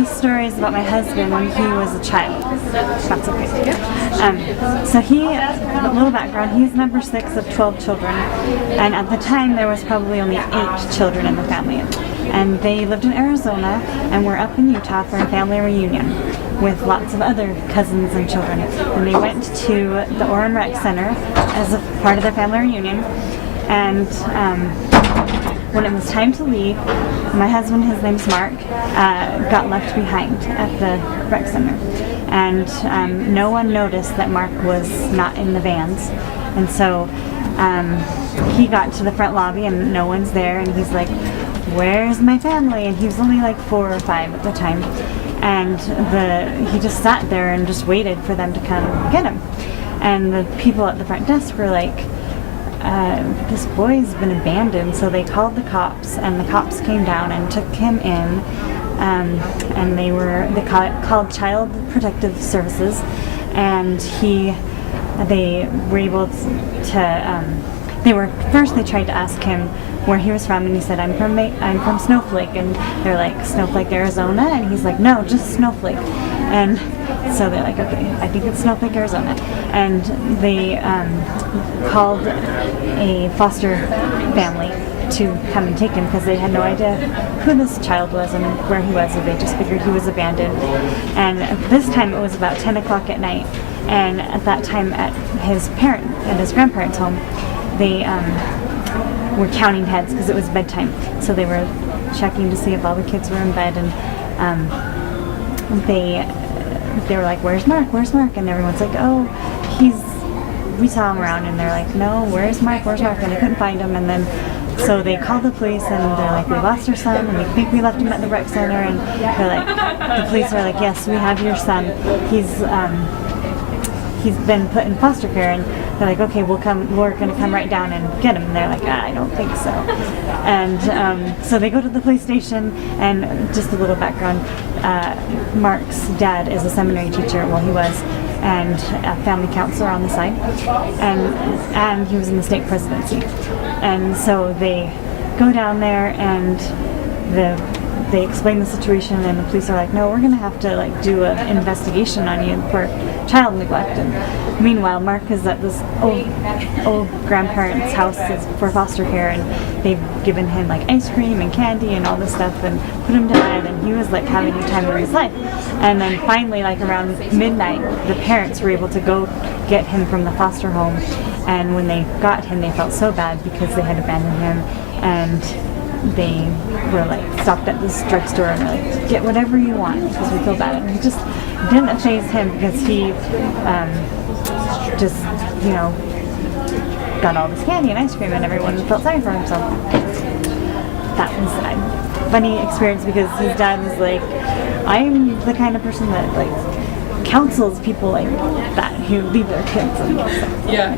This story is about my husband when he was a child. That's okay. So a little background, he's number 6 of 12 children, and at the time there was probably only 8 children in the family. And they lived in Arizona and were up in Utah for a family reunion with lots of other cousins and children. And they went to the Orem Rec Center as a part of their family reunion. And when it was time to leave, my husband, his name's Mark, got left behind at the rec center. And no one noticed that Mark was not in the vans. And so he got to the front lobby and no one's there, and he's like, "Where's my family?" And he was only like 4 or 5 at the time. And he just sat there and just waited for them to come get him. And the people at the front desk were like, "This boy's been abandoned." So they called the cops, and the cops came down and took him in. And they called Child Protective Services, and they were able to. They tried to ask him where he was from, and he said, I'm from Snowflake," and they're like, "Snowflake, Arizona?" And he's like, "No, just Snowflake." And so they're like, "Okay, I think it's Snowflake, Arizona." And they called a foster family to come and take him because they had no idea who this child was and where he was, and they just figured he was abandoned. And this time it was about 10 o'clock at night, and at that time at his grandparents' home, they were counting heads because it was bedtime. So they were checking to see if all the kids were in bed, and they were like, "Where's Mark? Where's Mark?" And everyone's like, "Oh, we saw him around." And they're like, "No, where's Mark? Where's Mark?" And they couldn't find him. And then so they called the police, and they're like, "We lost our son, and we think we left him at the rec center." And they're like, the police are like, "Yes, we have your son. He's been put in foster care." And they're like, "Okay, we're going to come right down and get him." And they're like, "I don't think so." And so they go to the police station, and just a little background, Mark's dad is a seminary teacher, he was, and a family counselor on the side, and he was in the state presidency. And so they go down there, and they explain the situation, and the police are like, "No, we're going to have to do an investigation on you for child neglect." And meanwhile, Mark is at this old grandparents' house for foster care, and they've given him ice cream and candy and all this stuff, and put him to bed, and he was having the time of his life. And then finally, around midnight, the parents were able to go get him from the foster home. And when they got him, they felt so bad because they had abandoned him, and they were stopped at this drugstore and were like, "Get whatever you want because we feel bad." And it just didn't faze him because he just got all this candy and ice cream, and everyone felt sorry for him. So that was a funny experience because his dad was like, "I'm the kind of person that counsels people like that who leave their kids." And so, yeah.